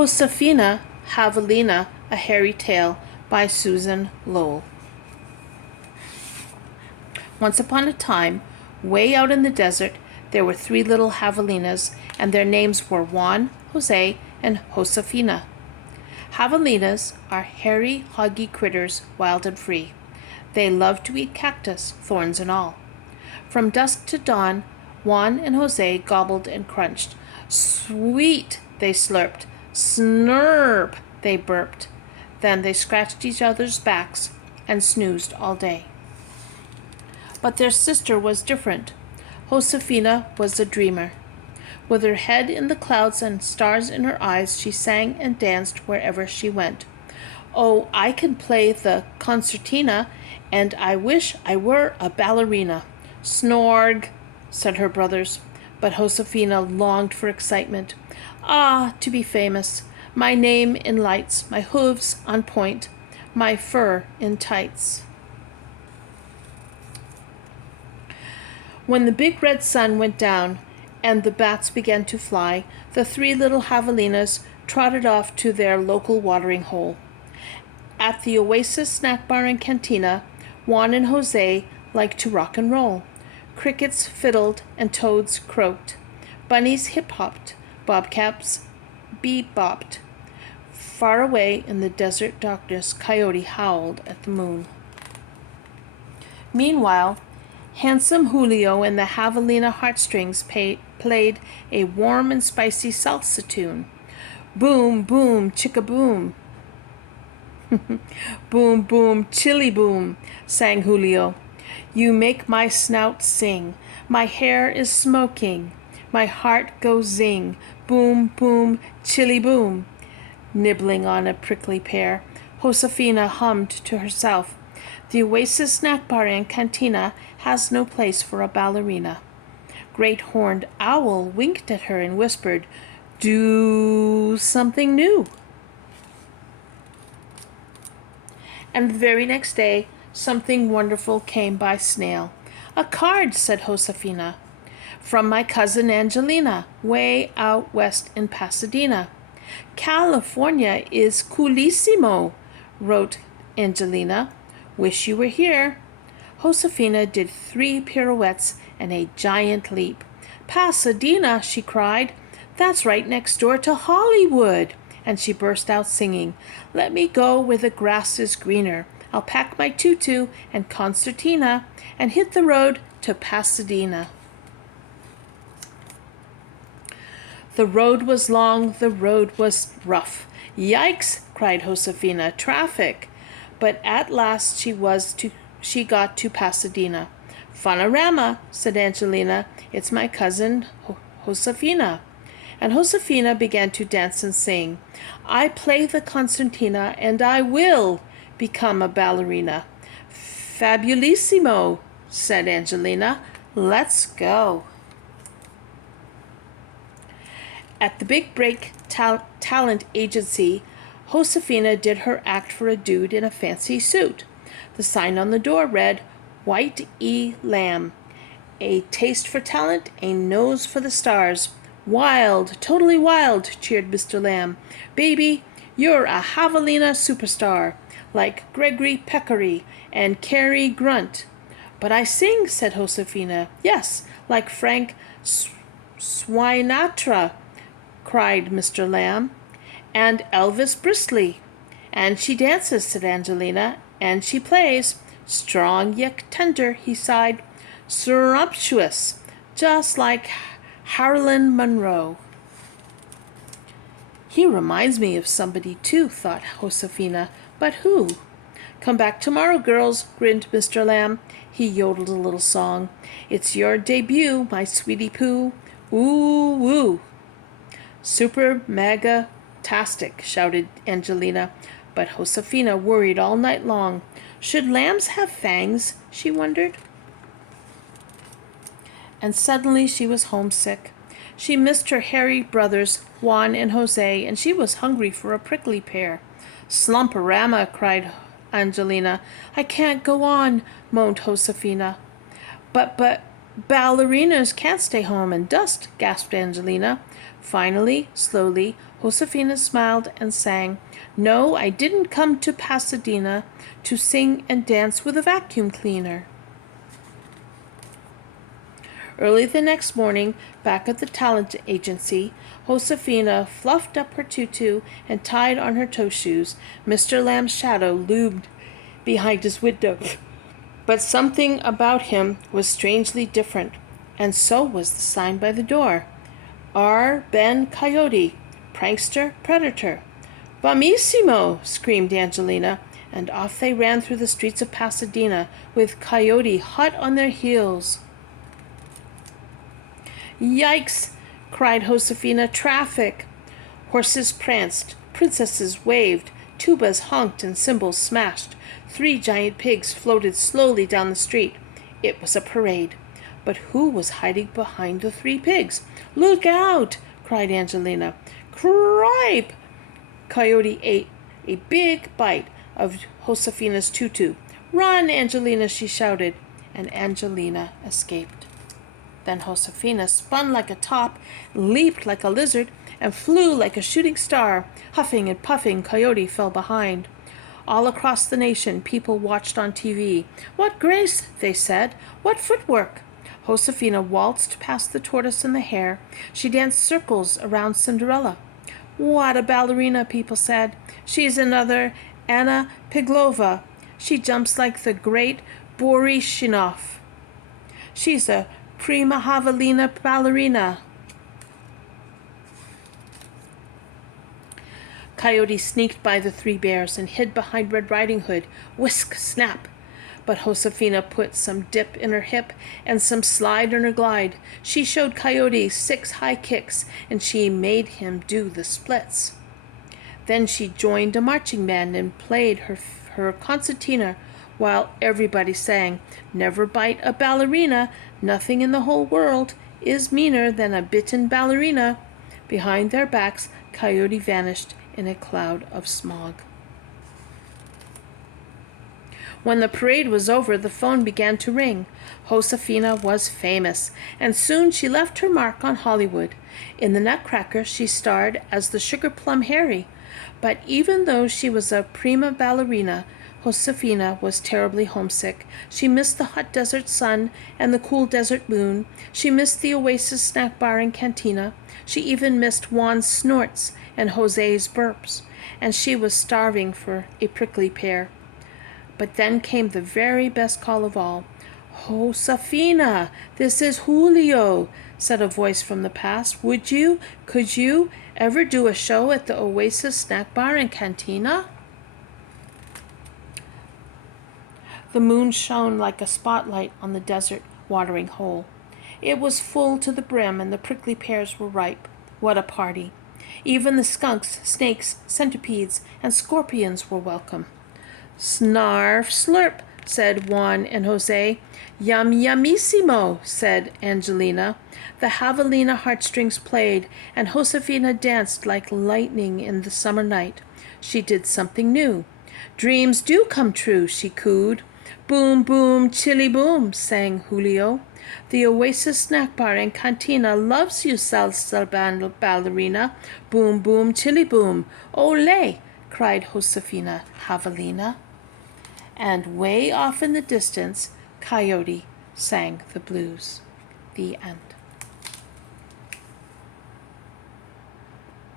Josefina, Javalina, A Hairy Tale by Susan Lowell. Once upon a time, way out in the desert, there were 3 little javalinas, and their names were Juan, Jose, and Josefina. Javalinas are hairy, hoggy critters, wild and free. They love to eat cactus, thorns and all. From dusk to dawn, Juan and Jose gobbled and crunched. Sweet, they slurped. Snurp, they burped. Then they scratched each other's backs and snoozed all day. But their sister was different. Josefina was a dreamer. With her head in the clouds and stars in her eyes, she sang and danced wherever she went. Oh, I can play the concertina, and I wish I were a ballerina. Snorg, said her brothers, but Josefina longed for excitement. Ah, to be famous, my name in lights, my hooves on point, my fur in tights. When the big red sun went down and the bats began to fly, the 3 little javalinas trotted off to their local watering hole. At the Oasis snack bar and cantina, Juan and Jose liked to rock and roll. Crickets fiddled and toads croaked. Bunnies hip-hopped, bobcats bebopped. Far away in the desert darkness, Coyote howled at the moon. Meanwhile, handsome Julio and the javalina heartstrings played a warm and spicy salsa tune. Boom, boom, chicka-boom. Boom, boom, chili boom, sang Julio. You make my snout sing. My hair is smoking. My heart goes zing. Boom, boom, chili boom. Nibbling on a prickly pear, Josefina hummed to herself. The Oasis snack bar and cantina has no place for a ballerina. Great horned owl winked at her and whispered, do something new. And the very next day, something wonderful came by snail. A card, said Josefina, from my cousin Angelina, way out west in Pasadena. California is coolissimo, wrote Angelina. Wish you were here. Josefina did 3 pirouettes and a giant leap. Pasadena, she cried. That's right next door to Hollywood. And she burst out singing, let me go where the grass is greener. I'll pack my tutu and concertina and hit the road to Pasadena. The road was long, the road was rough. Yikes, cried Josefina, traffic. But at last she got to Pasadena. Funorama, said Angelina, it's my cousin Josefina. And Josefina began to dance and sing. I play the concertina and I will become a ballerina. Fabulissimo, said Angelina. Let's go. At the Big Break Talent Agency, Josefina did her act for a dude in a fancy suit. The sign on the door read, White E. Lamb. A taste for talent, a nose for the stars. Wild, totally wild, cheered Mr. Lamb. Baby, you're a javalina superstar, like Gregory Peccary and Cary Grunt. But I sing, said Josefina. Yes, like Frank Swinatra, cried Mr. Lamb. And Elvis Brisley. And she dances, said Angelina, and she plays. Strong yet tender, he sighed. Surreptitious, just like Marilyn Monroe. He reminds me of somebody too, thought Josefina, but who? Come back tomorrow, girls, grinned Mr. Lamb. He yodeled a little song. It's your debut, my sweetie poo. Ooh, woo. Super mega tastic, shouted Angelina, but Josefina worried all night long. Should lambs have fangs? She wondered. And suddenly she was homesick. She missed her hairy brothers, Juan and Jose, and she was hungry for a prickly pear. Slumperama, cried Angelina. I can't go on, moaned Josefina. But Ballerinas can't stay home and dust, gasped Angelina. Finally, slowly, Josefina smiled and sang, "No, I didn't come to Pasadena to sing and dance with a vacuum cleaner." Early the next morning, back at the talent agency, Josefina fluffed up her tutu and tied on her toe shoes. Mr. Lamb's shadow loomed behind his window. But something about him was strangely different, and so was the sign by the door. R. Ben Coyote, Prankster Predator. "Bamissimo!" screamed Angelina, and off they ran through the streets of Pasadena, with Coyote hot on their heels. "Yikes!" cried Josefina. "Traffic!" Horses pranced, princesses waved, tubas honked, and cymbals smashed. 3 giant pigs floated slowly down the street. It was a parade. But who was hiding behind the 3 pigs? "Look out!" cried Angelina. "Cripe!" Coyote ate a big bite of Josefina's tutu. "Run, Angelina!" she shouted, and Angelina escaped. Then Josefina spun like a top, leaped like a lizard, and flew like a shooting star. Huffing and puffing, Coyote fell behind. All across the nation, people watched on TV. "What grace!" they said. "What footwork!" Josefina waltzed past the tortoise and the hare. She danced circles around Cinderella. "What a ballerina!" people said. "She's another Anna Piglova. She jumps like the great Borishinov. She's a prima Javalina ballerina." Coyote sneaked by the 3 bears and hid behind Red Riding Hood. Whisk, snap! But Josefina put some dip in her hip and some slide in her glide. She showed Coyote 6 high kicks, and she made him do the splits. Then she joined a marching band and played her concertina while everybody sang, "Never bite a ballerina. Nothing in the whole world is meaner than a bitten ballerina." Behind their backs, Coyote vanished in a cloud of smog. When the parade was over, the phone began to ring. Josefina was famous, and soon she left her mark on Hollywood. In the Nutcracker, she starred as the Sugar Plum Harry. But even though she was a prima ballerina, Josefina was terribly homesick. She missed the hot desert sun and the cool desert moon. She missed the Oasis snack bar and cantina. She even missed Juan's snorts and Jose's burps. And she was starving for a prickly pear. But then came the very best call of all. "Josefina, this is Julio," said a voice from the past. Could you ever do a show at the Oasis snack bar and cantina?" The moon shone like a spotlight on the desert watering hole. It was full to the brim, and the prickly pears were ripe. What a party! Even the skunks, snakes, centipedes, and scorpions were welcome. "Snarf, slurp," said Juan and Jose. "Yum, yummissimo," said Angelina. The Javalina heartstrings played, and Josefina danced like lightning in the summer night. She did something new. "Dreams do come true," she cooed. "Boom, boom, chili boom," sang Julio. "The Oasis snack bar and cantina loves you, salsa ballerina. Boom, boom, chili boom. Ole!" cried Josefina Javalina. And way off in the distance, Coyote sang the blues. The end.